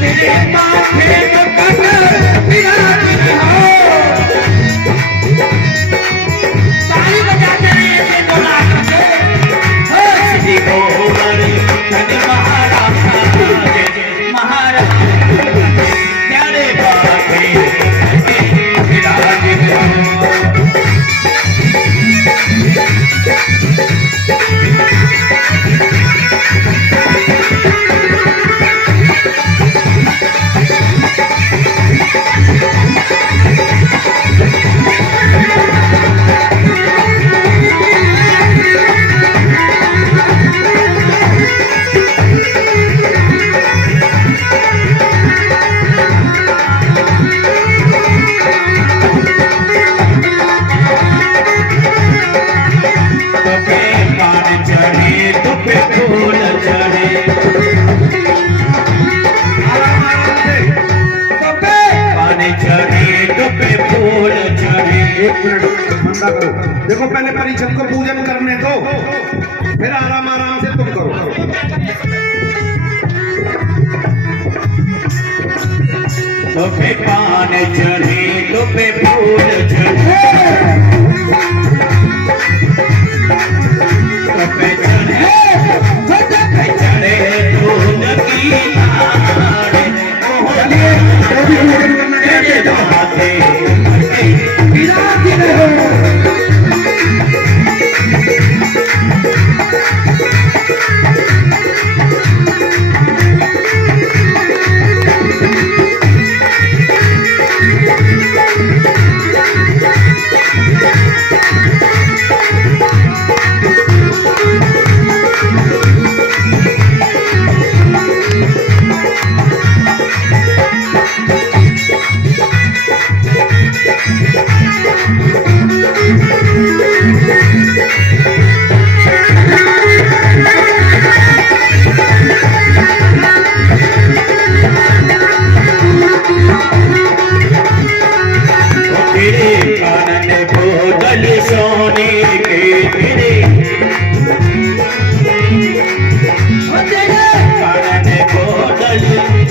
तेरे माथे मुकुट विराजित हो। ताली बजाते रहिए ऐसे बोला करके। हो श्री गोवर्धन महाराज महाराज प्यारे माथे विराजित हो। देखो पहले परीक्षण को पूजन करने दो, फिर आराम आराम से तुम करो। तो पे पान चढ़े तो पे फूल चढ़े तो पे चढ़े फूल की मारे तेरे दाते विराजित हो।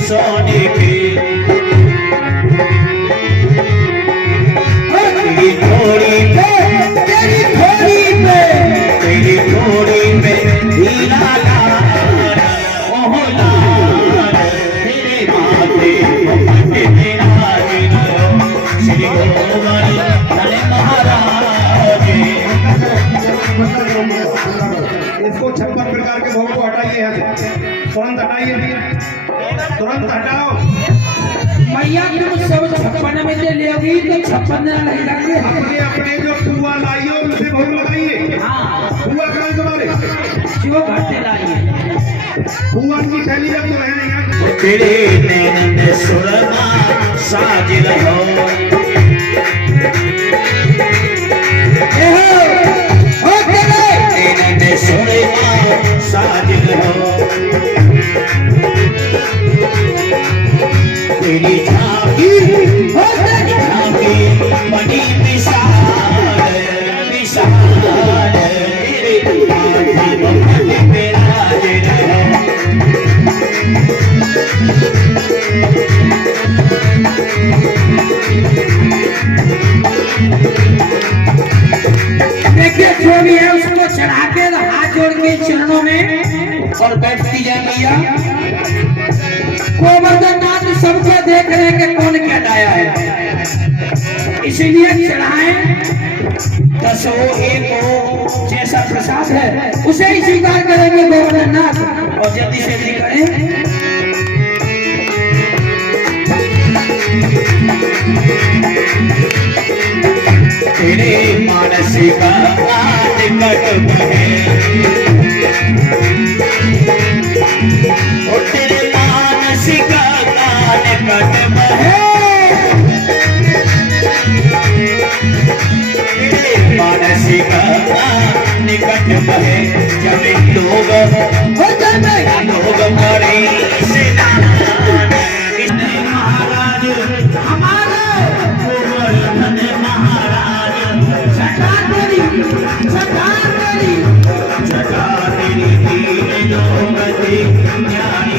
सोने की तेरी घोड़ी पे हीरा लाल ओह लाल तेरे माथे मुकुट विराजित हो। श्री गोवर्धन महाराज। इसको 56 प्रकार के भोग को हटाइए, यहाँ से तुरंत हटाइए, तुरंत हटाओ। मैया तुम सब 56 में से लेगी तो 56 नहीं लगेंगे। अपने अपने जो पुआ लाइए उनसे भोग लगाइए। हाँ पुआ कहाँ तुम्हारे जो घर से लाइए पुआ की थैली जब तो है नहीं। तेरे नैन में सुरमा साजिद हो। नैन में सुरमा साजिद हो। तेरी झांकी बड़ी विशाल विशाल तेरे माथे मुकुट विराजित हो। देखिए जो भी है उसको चढ़ा के हाथ जोड़ के चरणों में और बैठती जाए मैया। गोवर्धन नाथ सबको देख रहे कि कौन क्या लाया है, इसीलिए चढ़ाएं। 10 हो 1 हो जैसा प्रसाद है उसे ही स्वीकार करेंगे गोवर्धन नाथ। और जल्दी से जल्दी करें। तेरे मानसिक निकट है और तेरे मानसिक निकट है। तेरे मानसिक निकट है। जब लोग मरे से महाराज हमारे गोवर्धन महाराज जटा तेरी तीन लोग ज्ञानी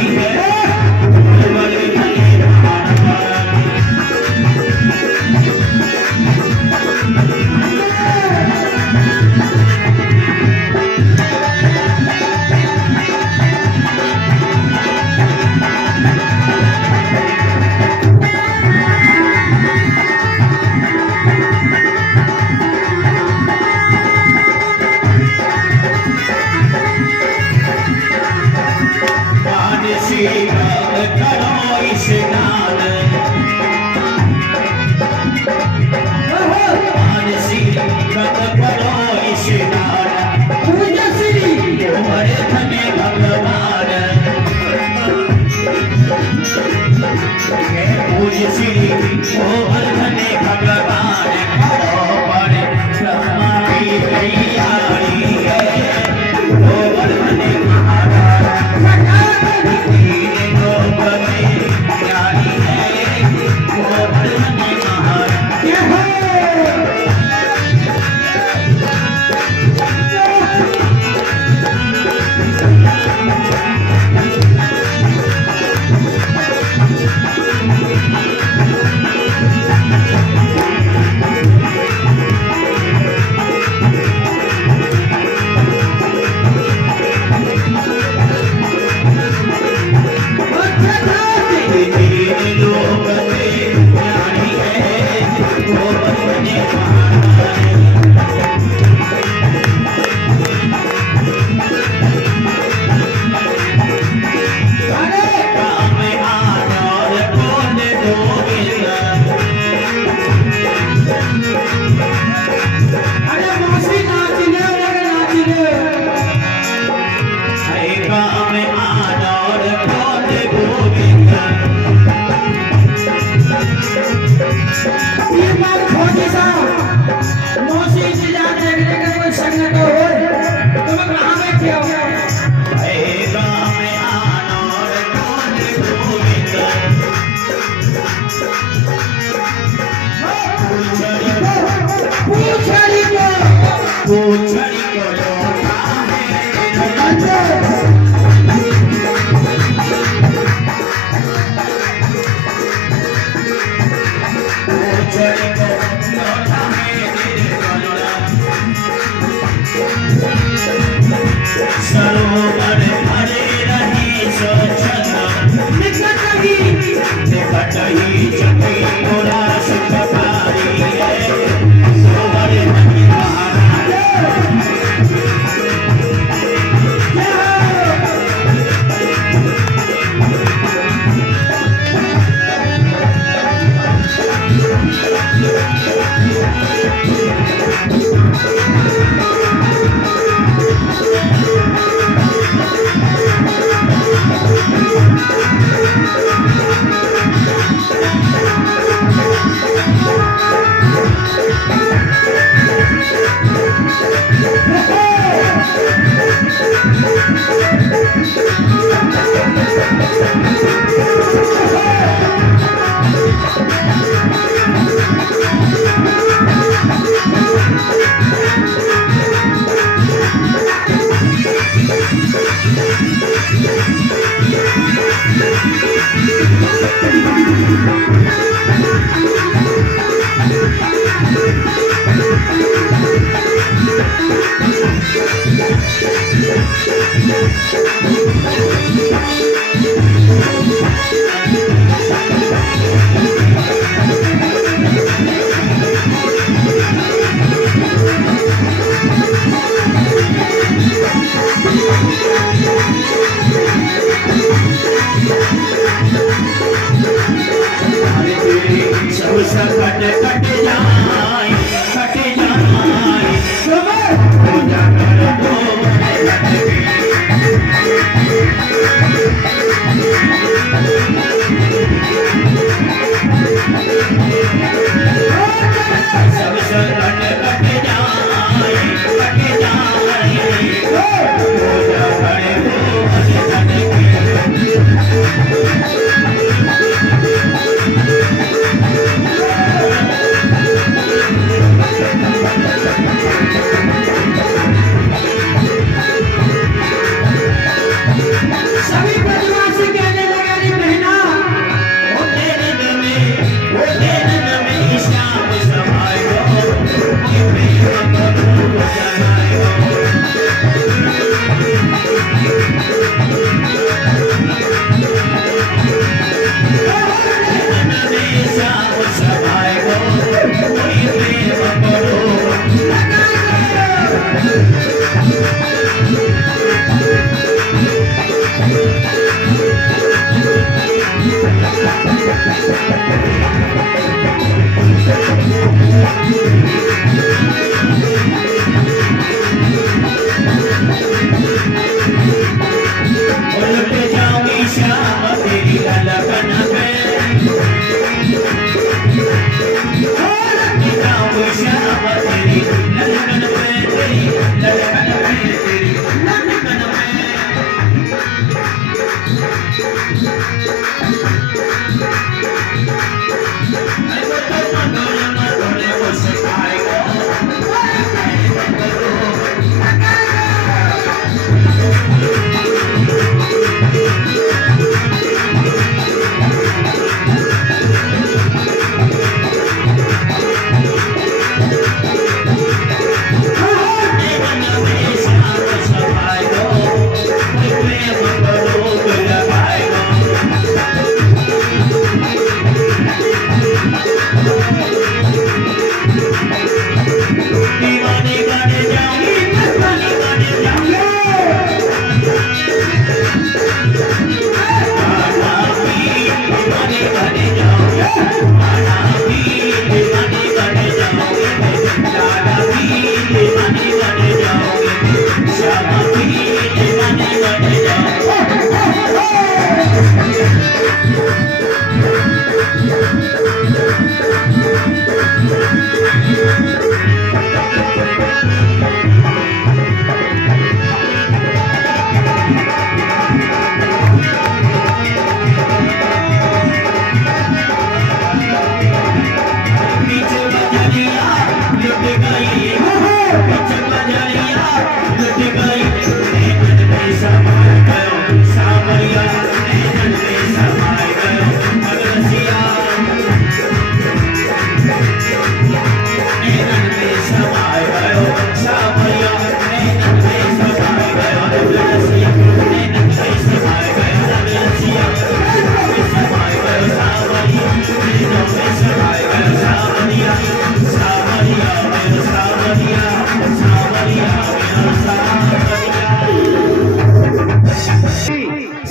गाँव में आना और खोज गोविंद ये बात खोजी साहब मौसी इंतजार देखने का कोई संगत हो तुम कहाँ बैठे हो गाँव में आना और खोज गोविंद पूछड़ी को पूछड़ी को लौटा पूछड़ी को लौटा सरोवर भरे रही स्वच्छंद निकट रही निकट ही चकी गोरा सुखकारी है सरोवर नहीं सब सकट कट जाए पूजा कर दो सब सकट कट जाए पूजा कर दो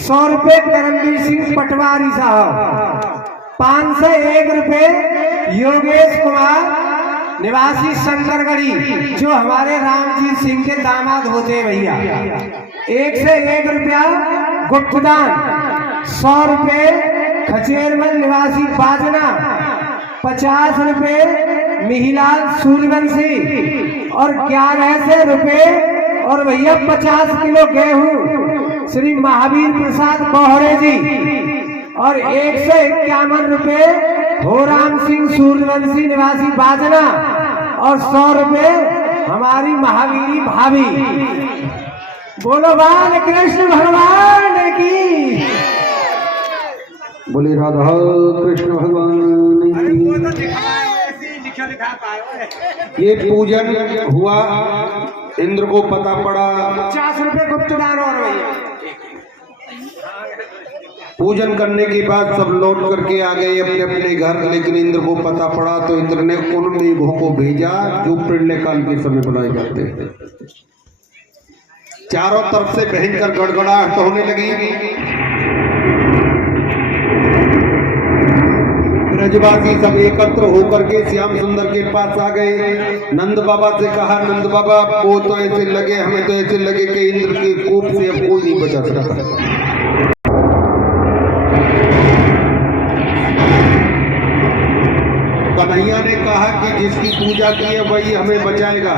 100 रुपए करमवीर सिंह पटवारी साहब, 501 रुपए योगेश कुमार निवासी शंकरगढ़ी, जो हमारे रामजी सिंह के दामाद होते हैं भैया। 101 रुपया गुप्तदान, 100 रुपए खचेरमल निवासी बाजना, 50 रुपए मिहिलाल सूर्यवंशी और 1100 रुपए और भैया 50 किलो गेहूं श्री महावीर प्रसाद बोहरे जी और 151 रुपए होराम सिंह सूर्यवंशी निवासी बाजना और 100 रुपए हमारी महावीरी भाभी। बोलो बाल कृष्ण भगवान की। बोले राधा कृष्ण भगवान की। ये पूजन हुआ, इंद्र को पता पड़ा। 50 रुपए गुप्तदान और भैया। पूजन करने के बाद सब लौट करके आ गए अपने अपने घर, लेकिन इंद्र को पता पड़ा तो इंद्र ने उन मेघों को भेजा जो प्रलय काल के समय बनाए जाते हैं। चारों तरफ से भयंकर गड़गड़ाहट होने लगी। ब्रजवासी सब एकत्र होकर के श्याम सुंदर के पास आ गए। नंद बाबा से कहा, नंद बाबा वो तो ऐसे लगे, हमें तो ऐसे लगे कि इंद्र के कोप से अब कोई नहीं बचा सकता। कन्हैया ने कहा कि जिसकी पूजा की है वही हमें बचाएगा।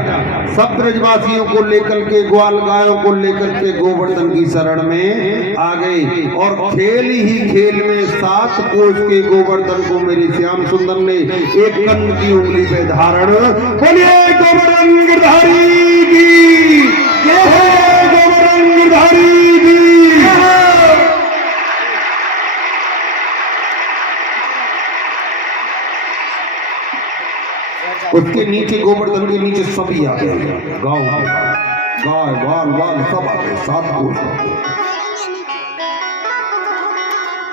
सब ब्रजवासियों को लेकर के, ग्वाल गायों को लेकर के गोवर्धन की शरण में आ गए और खेल ही खेल में 7 कोस के गोवर्धन को मेरे श्याम सुंदर ने एक कंद की उंगली पे धारण। बोलिए गोवर्धन गिरधारी की जय, गोवर्धन गिरधारी की। उसके नीचे, गोवर्धन के नीचे सभी आ गए, गाँव गाय बाल बाल सब आ गए, 7 कोस।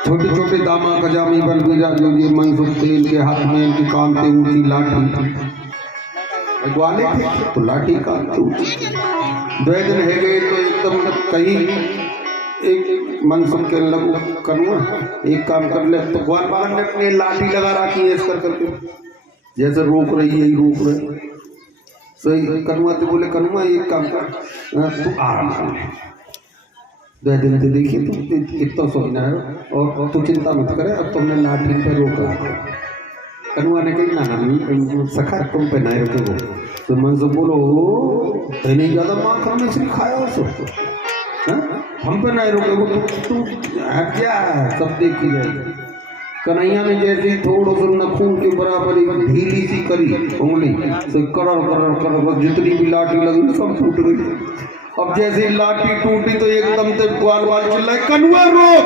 छोटे छोटे दामा कजामी बलबीरा जो ये मनसुख थे, इनके हाथ में इनकी कांते ऊंची लाठी ग्वाले थे तो लाठी कांते ऊंची। 2 दिन है गए तो एकदम कहीं एक मनसुख के लगू कनुआ एक काम कर ले तो ग्वाल बालन ने अपनी लाठी लगा रखी है इस कर करके, जैसे रोक रही है रोक रहे। सही कनुआ तो बोले, कनुआ एक काम कर, तू आराम कर, 2 दिन से देखिए तू इतना सोचना है और तू चिंता मत करे, अब तुमने लाठी पे रोका। कनुआ ने कही, ना सखा तुम पे नहीं रोके वो। तो मन से बोलो नहीं ज्यादा माखन में से खाया सो, हम पे नहीं रोके वो, तू क्या सब देखी जाएगी। कन्हैया ने जैसे थोड़ा सा नखून के बराबर एक ढीली सी करी उंगली से, करर करर करर जितनी भी लाठी लगी सब टूट गई। अब जैसे लाठी टूटी तो एकदम से ग्वाल वाल चिल्लाए, कनुआ रोक।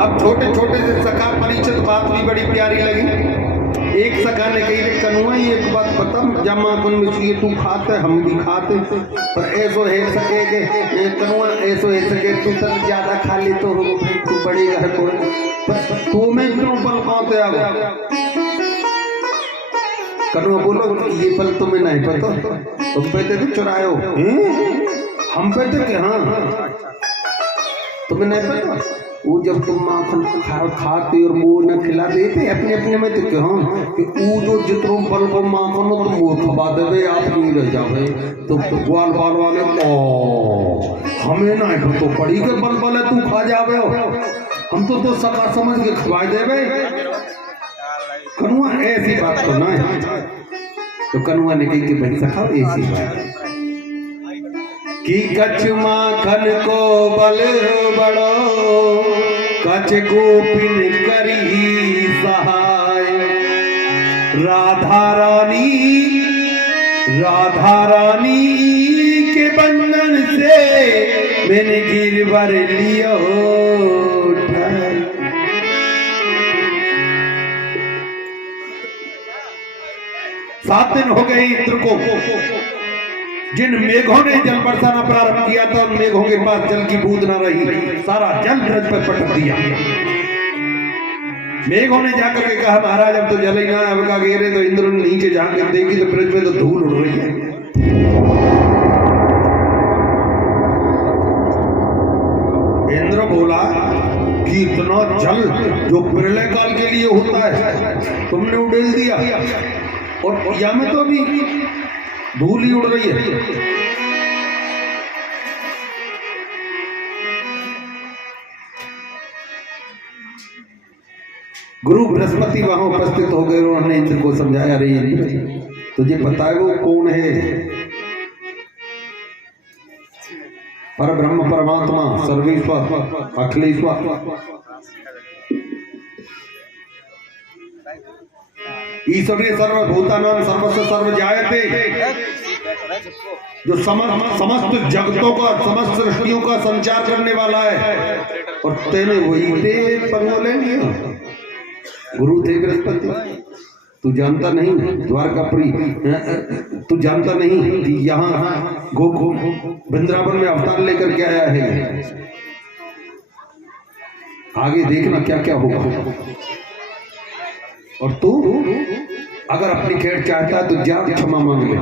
अब छोटे छोटे से सखा परिचित बात भी बड़ी प्यारी लगी। एक सखा ने कही, कनुआ एक बात बता, जब माखन मिश्री तू खाते हम भी खाते, पर ऐसो है सके के कनुआ ऐसो है सके तू सब ज्यादा खा ले तो तू बड़ी घर को, पर तू में क्यों बल खाते आ गया। कनुआ बोलो, ये बल तुम्हें नहीं पता, तुम पे तो चुराए हो, हम पे थे कि हाँ तुम्हें नहीं पता। वो जब तुम माखन खाते और मुँह न खिला देते अपने अपने में, तो क्या कि वो जो जितनों बल को माखन हो तुम मुँह खबा देवे, आप नहीं रह जावे। तो ग्वाल बाल वाले हमें ना तो पड़ी के बल बल तू खा जावे हो, हम तो सका समझ के खवा देवे। कनुआ ऐसी बात तो ना है। तो कनुआ ने कही कि भाई सखा ऐसी बात कि कच माखन को बल बड़ो, कच गोपिन करी सहाय। राधा रानी के बंधन से मैंने गिरवर लियो ठाई। 7 दिन हो गए इंद्र को। जिन मेघों ने जल बरसाना प्रारंभ किया था, उन मेघों के पास जल की बूंद न रही, सारा जल ब्रज पर पटक दिया। मेघों ने जाकर के कहा महाराज अब तो जल ही ना अब का गिरे, तो इंद्र ने नीचे जाकर देखी तो पृथ्वी पे तो धूल उड़ रही है। इंद्र बोला कि इतना जल जो प्रलय काल के लिए होता है तुमने उड़ेल दिया, और या में तो अभी धूल ही उड़ रही है। गुरु बृहस्पति वहां उपस्थित हो गए, उन्होंने इंद्र को समझाया, अरे इंद्र तुझे पता है वो कौन है? पर ब्रह्म परमात्मा सर्वेश्वर अखिलेश्वर ईश्वरीय सर्वभूतानां सर्वस्व सर्वजायते, जो समस्त जगतों का समस्त सृष्टियों का संचार करने वाला है, और तेने वही थे पंगोले लिया। गुरु थे बृहस्पति। तू जानता नहीं द्वारकापुरी, तू जानता नहीं कि यहाँ गोकुल वृंदावन में अवतार लेकर के आया है। आगे देखना क्या क्या होगा। और तू अगर अपनी खेड़ चाहता है तो जा क्षमा मांग ले।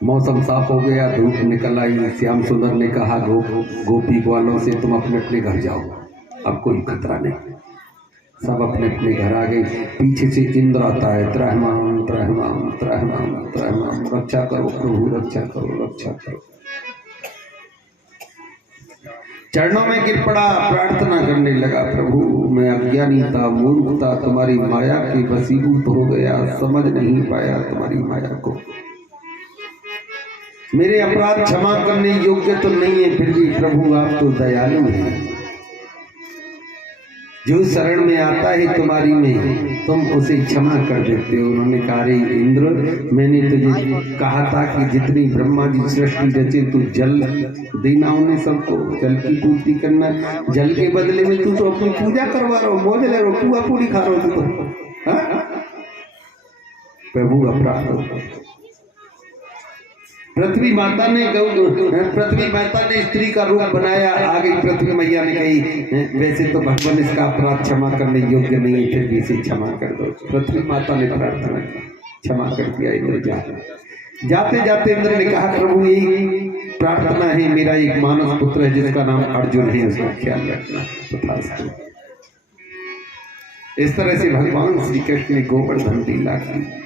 मौसम साफ हो गया, धूप निकल आई। श्याम सुंदर ने कहा गोपी ग्वालों से तुम अपने अपने घर जाओ, अब कोई खतरा नहीं। सब अपने अपने घर आ गए। पीछे से इंद्र आता है, त्रहमाम त्रहमाम त्रहमाम त्रहमाम, रक्षा करो प्रभु, रक्षा करो, रक्षा करो। चरणों में गिर पड़ा, प्रार्थना करने लगा, प्रभु मैं अज्ञानी था, मूर्ख था, तुम्हारी माया के वशीभूत हो गया, समझ नहीं पाया तुम्हारी माया को। मेरे अपराध क्षमा करने योग्य तो नहीं है, फिर भी प्रभु आप तो दयालु हैं। जो शरण में आता है तुम्हारी में, तुम उसे क्षमा कर देते हो। उन्होंने कहा, रे इंद्र मैंने तुझे कहा था कि जितनी ब्रह्मा जी सृष्टि रचे तू जल देना उन्हें सबको, जल की पूर्ति करना। जल के बदले में तू तो अपनी पूजा करवा रहा हो, मौज ले रहा हो, पुआ पूरी खा रहा हो तू। प्रभु अपराध हो। पृथ्वी माता ने स्त्री का रूप बनाया। आगे पृथ्वी मैया ने कही वैसे तो भगवान इसका अपराध क्षमा करने योग्य नहीं है, फिर भी इसे क्षमा कर दो। पृथ्वी माता ने प्रार्थना की, क्षमा कर दिया। इंद्र जाते जाते इंद्र ने कहा, प्रभु यही प्रार्थना है, मेरा एक मानस पुत्र है जिसका नाम अर्जुन है, उसका ख्याल रखना। इस तरह से भगवान श्री कृष्ण ने गोवर्धन लीला की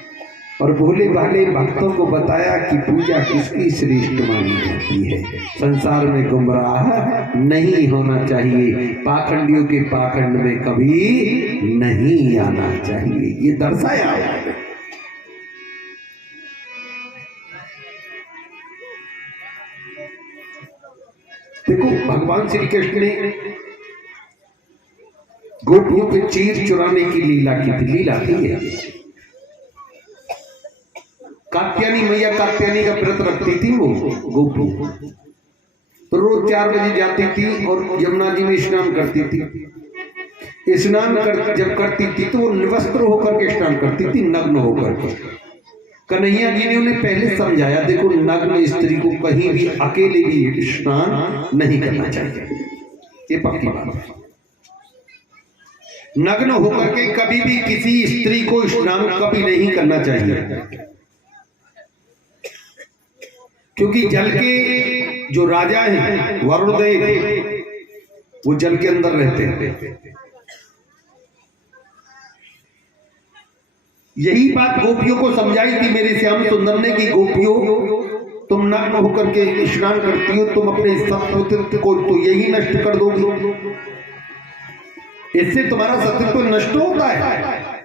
और भोले भाले भक्तों को बताया कि पूजा किसकी श्रेष्ठ मानी जाती है। संसार में गुमराह नहीं होना चाहिए, पाखंडियों के पाखंड में कभी नहीं आना चाहिए, ये दर्शाया है। देखो भगवान श्री कृष्ण ने गोपियों के चीर चुराने की लीला की थी। लीला थी है। कात्यायनी मैया कात्यायनी का व्रत रखती थी वो गोपी, तो रोज 4 बजे जाती थी और यमुना जी में स्नान करती थी। स्नान जब करती थी तो वो निवस्त्र होकर के स्नान करती थी, नग्न होकर के। कन्हैया जी ने उन्हें पहले समझाया, देखो नग्न स्त्री को कहीं भी अकेले भी स्नान नहीं करना चाहिए, ये पक्की बात है। नग्न होकर के कभी भी किसी स्त्री को स्नान कभी नहीं करना चाहिए, क्योंकि जल के जो राजा हैं वरुणदेव, वो जल के अंदर रहते हैं। यही बात गोपियों को समझाई थी मेरे श्याम सुंदर ने कि गोपियों तुम नग्न होकर के स्नान करती हो, तुम अपने सत्पुत्र को तो यही नष्ट कर दोगी, इससे तुम्हारा सत्य नष्ट होता है।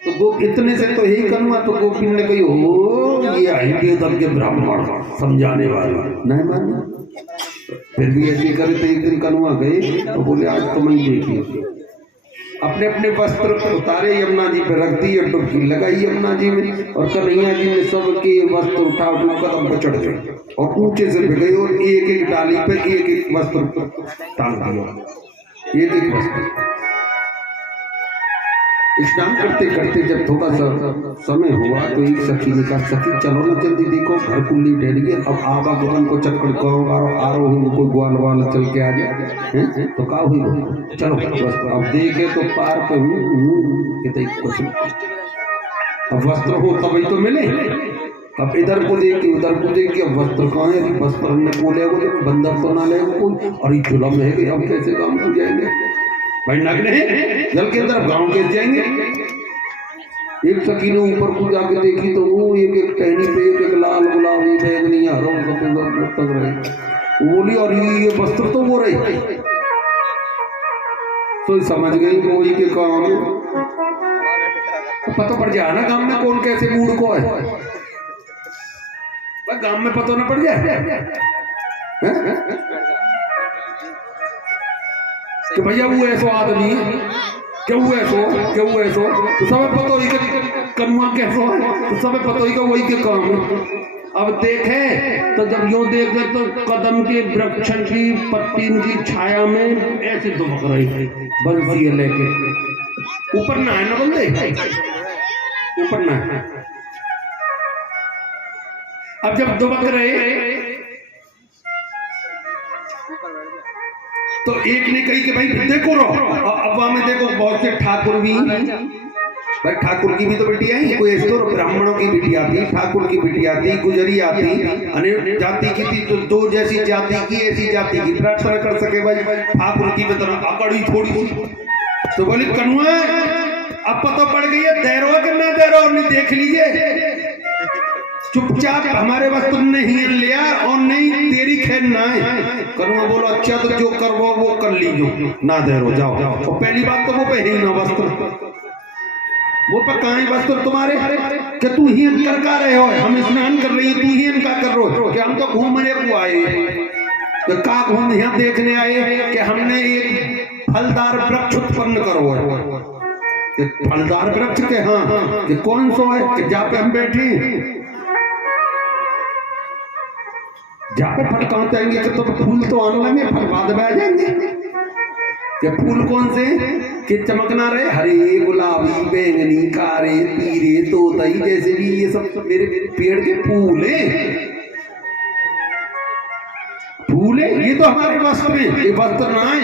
तो वो इतने से तो यही करूँगा, तो गोपी ने कही हो ये आएंगे तब के ब्राह्मण समझाने वाले नहीं माने, फिर भी ऐसे करे। तो एक दिन कनुआ गए तो बोले आज तो मैं देखिए, अपने अपने वस्त्र उतारे, यमुना जी पे रख दी और डुबकी लगाई यमुना जी में, और कन्हैया जी ने सबके वस्त्र उठा कदम पर चढ़ गए और ऊंचे से भिगे और एक एक डाली पे एक एक वस्त्र टांग दिया, एक एक वस्त्र। स्नान करते करते जब थोड़ा सा समय हुआ तो एक सखी ने कहा, सखी चलो ना जल्दी, देखो घर कुल्ली ढेर गई, अब आवागमन को चक्कर आरो हुई, कोई ग्वाल वाल चल के आ जाए तो का हुई वो चलो बस। अब देखे तो पार पे कुछ अब वस्त्र हो तभी तो मिले। अब इधर को देखिए उधर को देखिए, अब वस्त्र कहाँ है, वस्त्र ने को ले बंदर तो ना ले कोई, अरे जुलम है कि अब कैसे काम हो जाएंगे भाई, नग्न है जल के अंदर गांव के जाएंगे। एक सखी ने ऊपर को जाके देखी तो वो एक टहनी पे एक लाल गुलाबी बैगनी हरों तक रहे, बोली और ये वस्त्र तो वो रही, तो समझ गई कि वही के काम पता पड़ जाए ना गांव में कौन कैसे मूड को है, गांव में पता ना पड़ जाए कि भैया वो ऐसो आदमी क्यों ऐसो तो सब पता ही कनुआ कैसो है, तो सब पता ही का वही के काम। अब देखे तो जब यूं देख तो कदम के वृक्ष की पत्ती की छाया में ऐसे दुबक रही बंसी लेके, ऊपर ना है ना बंदे, ऊपर ना है। अब जब दुबक रहे तो एक ने कही कि भाई देखो रो, अब में देखो बहुत से ठाकुर भी, भाई ठाकुर की भी तो बेटी आई, कोई ऐसे तो ब्राह्मणों की बेटी आती, ठाकुर की बेटी आती, गुजरी आती, अनेक जाति की थी, तो दो जैसी जाति की ऐसी जाति की प्रार्थना कर सके भाई ठाकुर की भी तरह अकड़ी थोड़ी सी। तो बोली कनुआ अब पता पड़ गई है, देरो कि ना देरो, नहीं देख लीजिए चुपचाप, हमारे वस्त्र नहीं लिया और नहीं तेरी खैर ना है। कनुआ बोलो अच्छा तो जो करवो वो कर लीजिए, ना देरो जाओ। और पहली बात तो वो पे ही ना वस्त्र, वो पर कहाँ वस्त्र तुम्हारे कि तू ही कर का रहे हो, हम स्नान कर रही, तू ही इनका कर रहे हो कि हम तो घूमने को आए, तो का घूम यहाँ देखने आए कि हमने एक फलदार वृक्ष उत्पन्न करो है, फलदार वृक्ष के हाँ कि कौन सो है कि जहाँ पे हम बैठे जहाँ पे फल कहाँ जाएंगे तो फूल तो आने लगे, फल बाद में आ जाएंगे। कि फूल कौन से कि चमकना रहे, हरे गुलाबी बैंगनी कारे पीरे तोतई जैसे भी, ये सब मेरे पेड़ के फूल है, फूल है, ये तो हमारे वस्त्र है, ये वस्त्र ना है,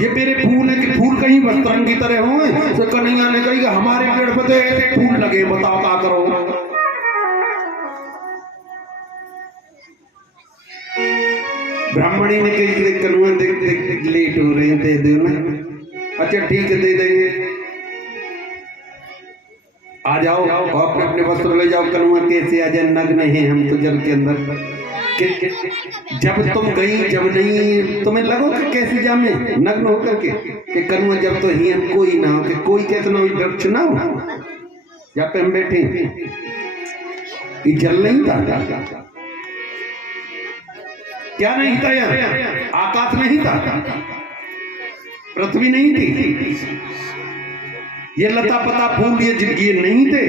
ये मेरे फूल है कि फूल कहीं वस्त्र की तरह हो। तो कन्हैया ने कही हमारे पेड़ पर तो ऐसे फूल लगे, बताओ क्या करो। ब्राह्मणी ने कही कनुआ देख लेट हो रहे हैं, दे दो ना, अच्छा ठीक है दे देंगे, आ जाओ अपने अपने वस्त्र ले जाओ। कनुआ कैसे आ जाए, नग्न है हम तो जल के अंदर, जब तुम गई जब नहीं तुम्हें लगो कि कैसे जामे नग्न होकर के कनुआ, जब तो ही हम कोई ना हो, कि कोई कैसे ना हो, वृक्ष ना हो जहाँ पे हम बैठे, ये जल नहीं था, क्या नहीं था यहाँ, आकाश नहीं था, पृथ्वी नहीं थी, ये लता पता फूल ये नहीं थे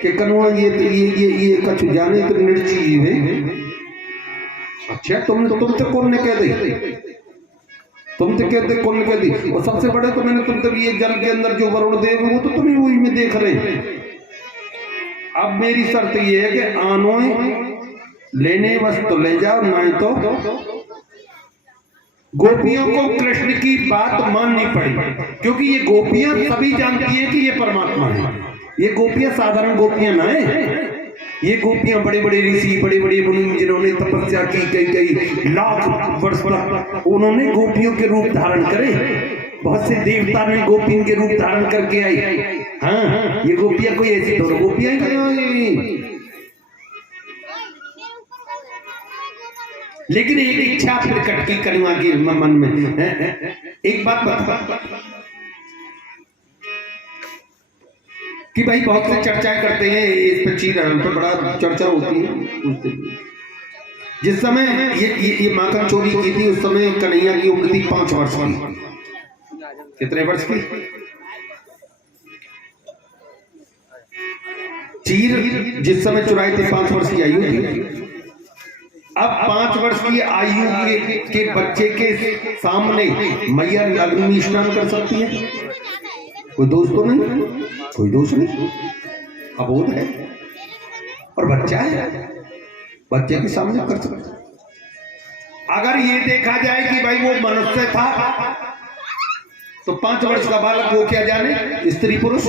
कि कनुआ ये कछु जाने तो निर्जीव है। अच्छा तुम तो कौन ने कह दी, तुम तो कहते कौन ने कह दी, और सबसे बड़े तो मैंने तुम तो ये जल के अंदर जो वरुण देव वो तो तुम्हें वही में देख रहे हैं। अब मेरी शर्त ये है कि आनो लेने वस्तु ले जाओ, नहीं तो गोपियों को कृष्ण की बात माननी पड़ी, क्योंकि ये गोपियां सभी जानती हैं कि ये परमात्मा है। ये गोपियां साधारण गोपियां ना है, ये गोपियां बड़े बड़े ऋषि, बड़े बड़े मुनि जिन्होंने तपस्या की कई लाख वर्ष तक, उन्होंने गोपियों के रूप धारण करे, बहुत से देवता ने गोपियों के रूप धारण करके आई। हाँ ये गोपियां कोई ऐसी तो गोपियां लेकिन एक इच्छा प्रकट की कनुआ के मन में। एक बात बता कि भाई बहुत से चर्चाएं करते हैं इस पर, चीज पर बड़ा चर्चा होती है। जिस समय ये माखन चोरी की थी उस समय कन्हैया की उम्र थी 5 वर्ष की। कितने वर्ष की? चीर जिस समय चुराई थी 5 वर्ष की आयु थी। अब 5 वर्ष की आयु के बच्चे के सामने मैया अग्नि स्नान कर सकती है? कोई दोस्त तो नहीं, कोई दोस्त नहीं, अबोध है और बच्चा है, बच्चे के सामने कर सकते। अगर ये देखा जाए कि भाई वो मनुष्य था तो 5 वर्ष का बालक वो क्या जाने, स्त्री पुरुष,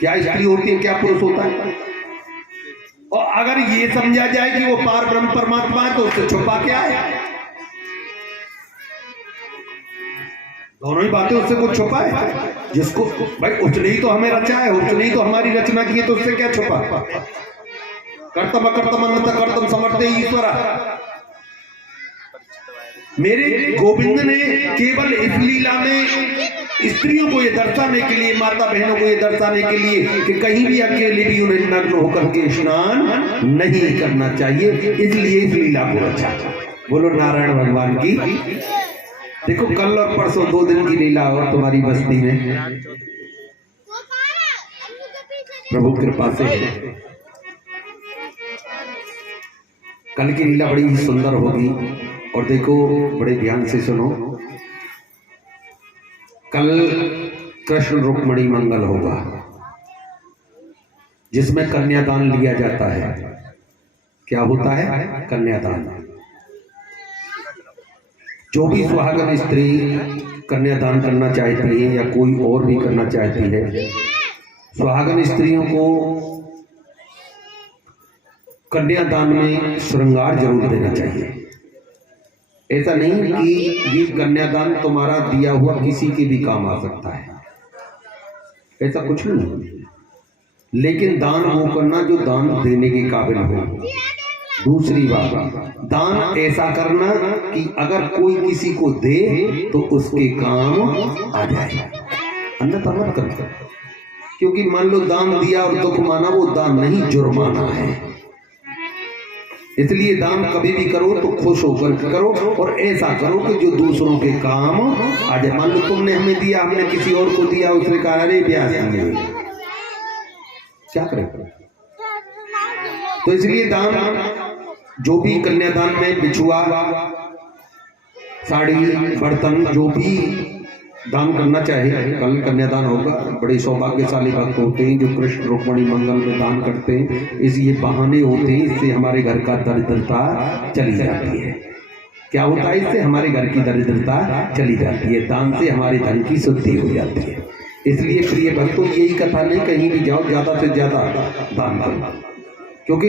क्या स्त्री होती है क्या पुरुष होता है। और अगर ये समझा जाए कि वो पार ब्रह्म परमात्मा है तो उससे छुपा क्या है, दोनों ही बातें उससे कुछ छुपा है। जिसको भाई उसने ही तो हमें रचा है, उसने ही तो हमारी रचना की है, तो उससे क्या छुपा। कर्तम अकर्तम अन्यथा कर्तम समर्थे ईश्वरा। मेरे गोविंद ने केवल इस लीला में स्त्रियों को ये दर्शाने के लिए, माता बहनों को ये दर्शाने के लिए कि कहीं भी अकेले भी उन्हें नग्न होकर के स्नान नहीं करना चाहिए, इसलिए इस लीला को रचा। बोलो नारायण भगवान की। देखो कल और परसों 2 दिन की लीला और तुम्हारी बस्ती में प्रभु कृपा से कल की लीला बड़ी ही सुंदर होगी। और देखो बड़े ध्यान से सुनो, कल कृष्ण रुक्मिणी मंगल होगा जिसमें कन्यादान लिया जाता है। क्या होता है? कन्यादान। जो भी सुहागन स्त्री कन्यादान करना चाहती है या कोई और भी करना चाहती है, सुहागन स्त्रियों को कन्यादान में श्रृंगार जरूर देना चाहिए। ऐसा नहीं कि ये कन्यादान तुम्हारा दिया हुआ किसी के भी काम आ सकता है, ऐसा कुछ नहीं। लेकिन दान वो करना जो दान देने के काबिल हो। दूसरी बात, दान ऐसा करना कि अगर कोई किसी को दे तो उसके काम आ जाए, अन्यथा मत करना। क्योंकि मान लो दान दिया और दुख माना, वो दान नहीं जुर्माना है। इसलिए दान कभी भी करो तो खुश होकर करो और ऐसा करो कि जो दूसरों के काम आ जाए। मान लो तुमने हमें दिया, हमने किसी और को दिया, उसने कहा अरे ब्याह क्या करें। तो इसलिए दान जो भी कन्यादान में बिछुआ, साड़ी, बर्तन जो भी दान करना चाहे, कल कन्यादान होगा। बड़े सौभाग्यशाली भक्त होते हैं जो कृष्ण रुक्मिणी मंगल में दान करते हैं। इसलिए बहाने होते हैं, इससे हमारे घर का दरिद्रता चली जाती है। क्या होता है? इससे हमारे घर की दरिद्रता चली जाती है। दान से हमारे धन की शुद्धि हो जाती है। इसलिए प्रिय भक्तों, यही कथा नहीं, कहीं भी जाओ ज्यादा से ज्यादा दान करो। क्योंकि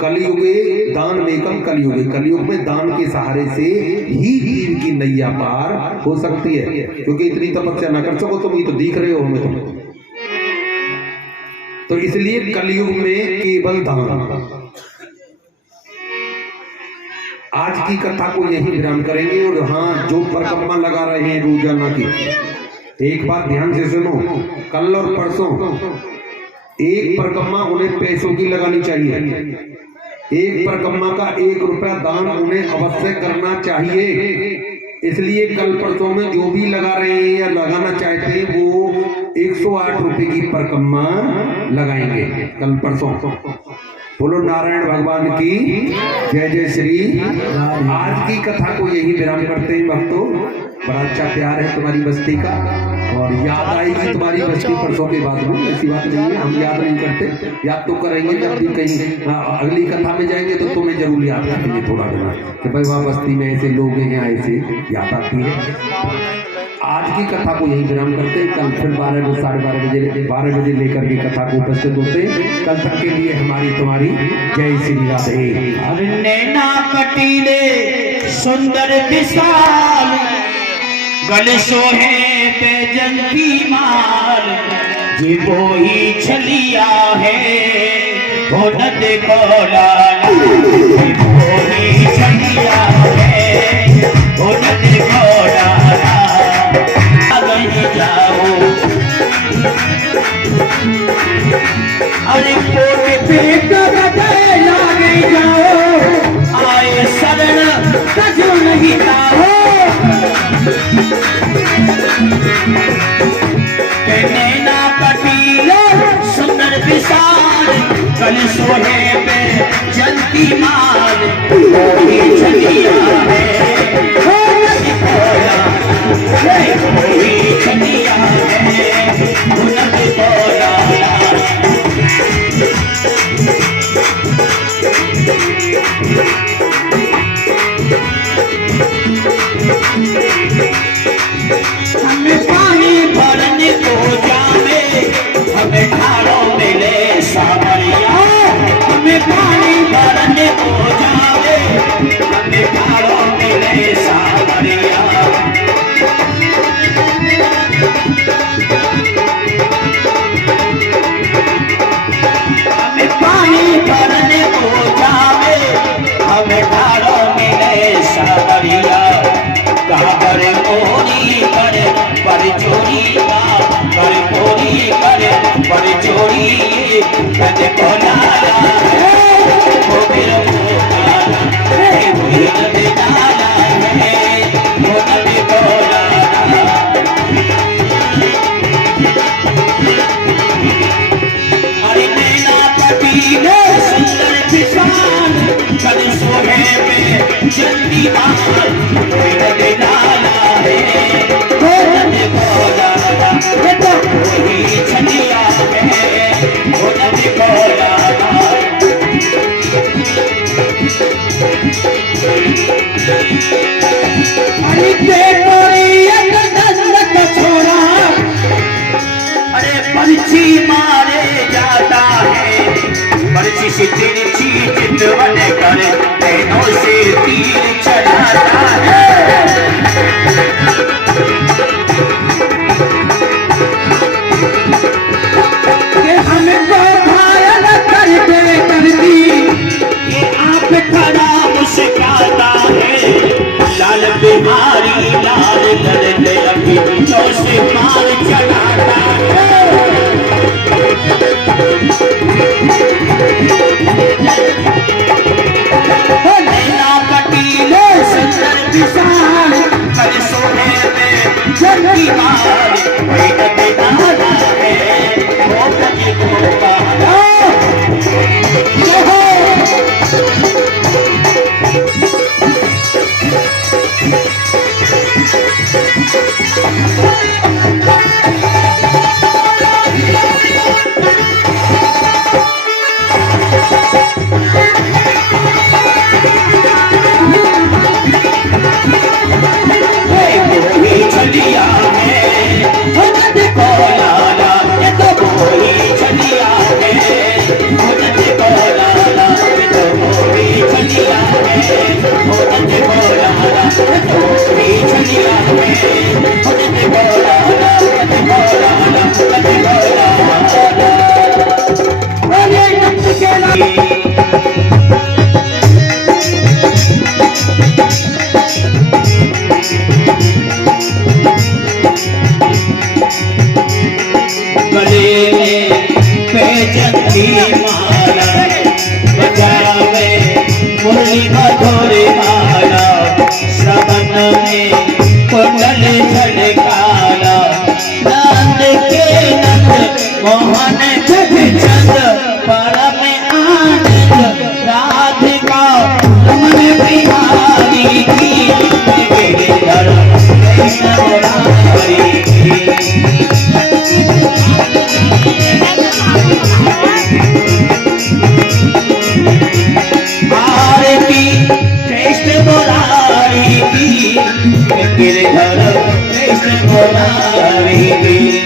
कलयुगे दान मेकम कलयुगे, कलयुग में दान के सहारे से ही जीव की नैया पार हो सकती है। क्योंकि इतनी तपस्या ना कर सको तुम, ये तो दिख रहे हो हमें तुम। तो इसलिए कलयुग में केवल दान। आज की कथा को यही विराम करेंगे। और हाँ, जो परिक्रमा लगा रहे हैं रोजाना की, एक बात ध्यान से सुनो, कल और परसों एक परिक्रमा उन्हें पैसों की लगानी चाहिए। एक परिक्रमा का 1 रुपया दान उन्हें अवश्य करना चाहिए। इसलिए कल परसों में जो भी लगा रहे हैं या लगाना चाहते हैं वो 108 रुपए की परिक्रमा लगाएंगे कल परसों। बोलो नारायण भगवान की जय जय श्री। आज की कथा को यही विराम करते हैं भक्तों। बड़ा अच्छा प्यार है तुम्हारी बस्ती का, और याद आएगी तुम्हारी बस्ती परसों के बाद में। ऐसी बात नहीं है, हम याद नहीं करते, याद तो करेंगे जब भी कहीं अगली कथा में जाएंगे तो तुम्हें जरूर याद करेंगे थोड़ा थोड़ा कि भाई वहाँ बस्ती में ऐसे लोग हैं, ऐसे याद आती है। आज की कथा को यही विराम करते हैं। कल फिर 12 बजे 12:30 बजे लेकर के कथा को उपस्थित होते हैं। कल तक के लिए हमारी तुम्हारी जय श्री राधे। नैना कटीले सुंदर विशाल, गले सोहे पे जंगी माल, जी बोई छलिया है वो न देखो लाला, जी बोई छलिया है वो न देखो लाला। आगे जाओ अरे कोटे पे कर लागे जाओ, आए शरण कजो नहीं हो। नैना कटीले सुंदर विशाल, कल सोहे पे जंती माल, कोई छलिया है कोई छलिया है। कटीले सुंदर किसान कल सोहे में जल्दी आए नद लाला है हो नद लाला ये तो वही छलिया है हो नद लाला अरे कोई एक दंड छोड़ा अरे पर्ची मारे जाता है पर्ची से तिरछी चितवन कर तेनों से तीर चढ़ाता है कि हमको घायल करके करती ये आप खड़ा मुस्काता है लाल बिहारी लाल करते अभी तो से मार चढ़ाता है नैना कटीले सुंदर किसान कल सोने में जल्दी मार नाला है वो कभी को पाला छलिया है हो नद को लाला ये तो वही छलिया है हो नद को लाला ये तो वही छलिया है हो नद को लाला ये तो वही छलिया है हो नद को लाला नद को लाला नद को लाला अरे नद के लाला गले में पेचंदी माला बजावे मुरली मधुरी माला श्रवण में कुंडल झलकाला नंद के नंद मोहन जग चंद परम आनंद राधिका रमन बिहारी की गिरधर कृष्ण मुरारी आरती कृष्ण मुरारी की गिरधर कृष्ण मुरारी की